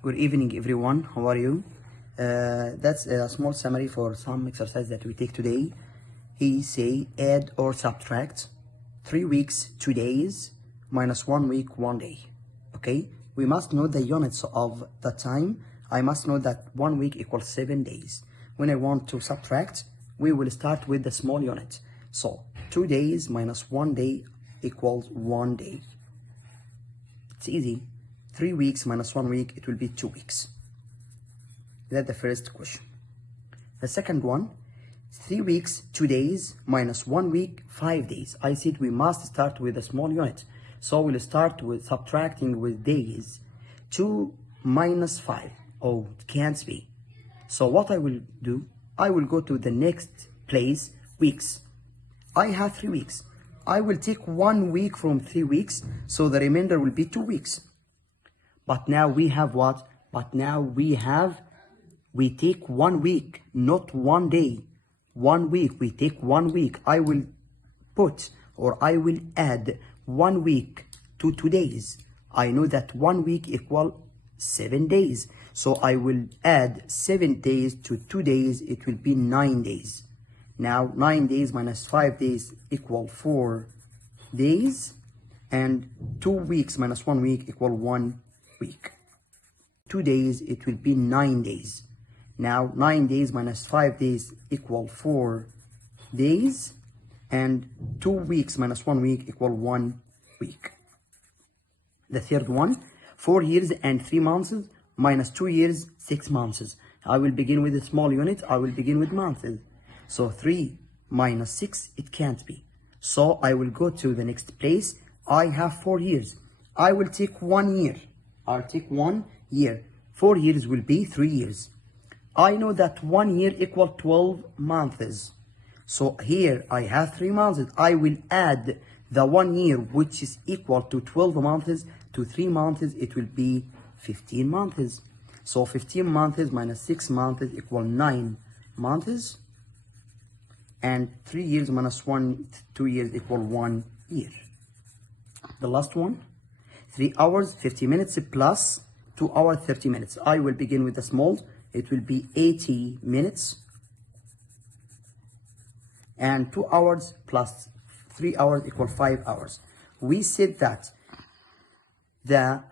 Good evening, everyone. How are you? That's a small summary for some exercise that we take today. He say add or subtract 3 weeks, 2 days, minus 1 week, 1 day. Okay, we must know the units of the time. I must know that 1 week equals 7 days. When I want to subtract, we will start with the small unit. So 2 days minus 1 day equals 1 day. It's easy. 3 weeks minus 1 week, it will be 2 weeks. That's the first question. The second one, 3 weeks, 2 days, minus 1 week, 5 days. I said we must start with a small unit. So we'll start with subtracting with days. 2 minus 5. Oh, it can't be. So what I will do, I will go to the next place, weeks. I have 3 weeks. I will take 1 week from 3 weeks, so the remainder will be 2 weeks. But now we have what? But now we take 1 week, not 1 day. 1 week, we take 1 week. I will put, or I will add 1 week to 2 days. I know that 1 week equal 7 days. So I will add 7 days to 2 days. It will be 9 days. Now 9 days minus 5 days equal 4 days. And 2 weeks minus 1 week equal 1 week. 2 days, it will be 9 days. Now 9 days minus 5 days equal 4 days, and 2 weeks minus 1 week equal 1 week. The third one, 4 years and 3 months minus 2 years, 6 months. I will begin with a small unit. I will begin with months. So 3 minus 6, it can't be. So I will go to the next place. I have 4 years. I will take 1 year. I'll take 1 year. 4 years will be 3 years. I know that 1 year equal 12 months. So here I have 3 months. I will add the 1 year, which is equal to 12 months, to 3 months. It will be 15 months. So 15 months minus 6 months equal 9 months. And 3 years minus 2 years equal 1 year. The last one. 3 hours, 50 minutes plus 2 hours, 30 minutes. I will begin with the small. It will be 80 minutes. And 2 hours plus 3 hours equal 5 hours. We said that the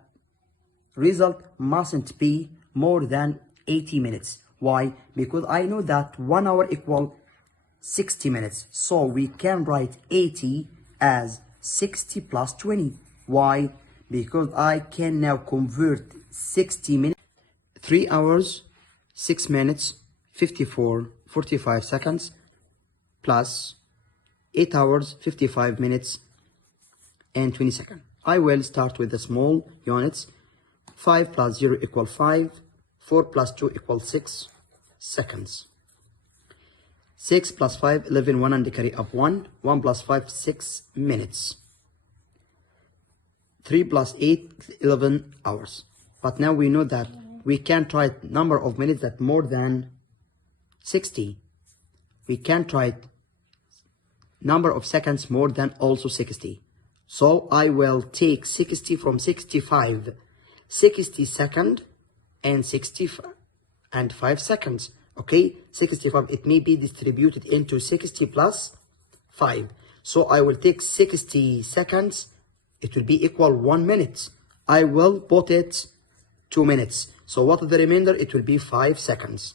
result mustn't be more than 80 minutes. Why? Because I know that 1 hour equal 60 minutes. So we can write 80 as 60 plus 20. Why? Because I can now convert 60 minutes, 3 hours, 6 minutes, 45 seconds, plus 8 hours, 55 minutes, and 20 seconds. I will start with the small units. 5 plus 0 equal 5, 4 plus 2 equal 6 seconds. 6 plus 5, 11, 1 and carry up 1, 1 plus 5, 6 minutes. 3 plus 8, 11 hours. But now we know that we can't write number of minutes that more than 60. We can't write number of seconds more than also 60. So I will take 60 from 65. 60 seconds and 5 seconds. Okay, 65, it may be distributed into 60 plus 5. So I will take 60 seconds. It will be equal 1 minute. I will put it 2 minutes. So what is the remainder? It will be 5 seconds.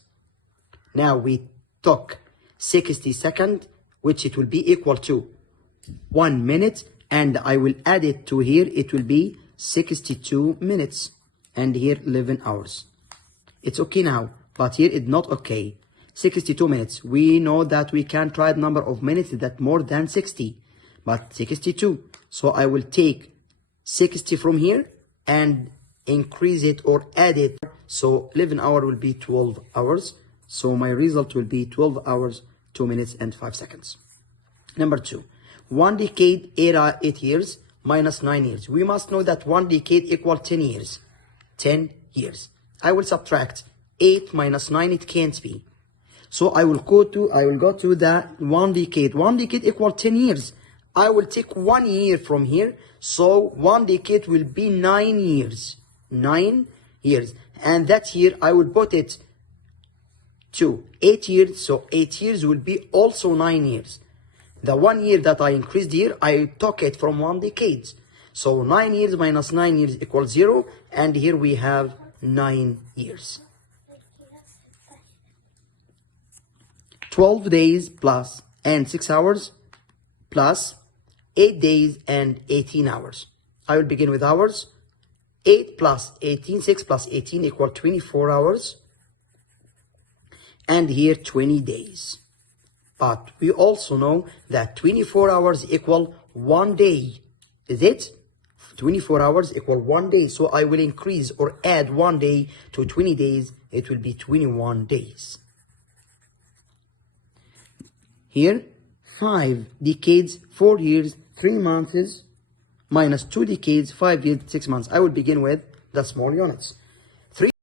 Now we took 60 seconds, which it will be equal to 1 minute. And I will add it to here. It will be 62 minutes. And here 11 hours. It's okay now. But here it's not okay. 62 minutes. We know that we can't try the number of minutes that more than 60. But 62. So I will take 60 from here and increase it or add it. So 11 hours will be 12 hours. So my result will be 12 hours, 2 minutes and 5 seconds. Number 2. 1 decade, 8 years minus 9 years. We must know that 1 decade equal 10 years. 10 years. I will subtract 8 minus 9. It can't be. So I will go to the 1 decade. 1 decade equal 10 years. I will take 1 year from here. So 1 decade will be 9 years. 9 years. and that year I will put it to 8 years, so 8 years will be also 9 years. The 1 year that I increased here, I took it from 1 decade. So 9 years minus 9 years equals 0, and here we have 9 years. 12 days plus and 6 hours plus 8 days and 18 hours. I will begin with hours. 8 plus 18, 6 plus 18 equal 24 hours. And here 20 days. But we also know that 24 hours equal 1 day. Is it? 24 hours equal 1 day. So I will increase or add 1 day to 20 days. It will be 21 days. Here, 5 decades, 4 years, 3 months, minus 2 decades, 5 years, 6 months. I will begin with the small units.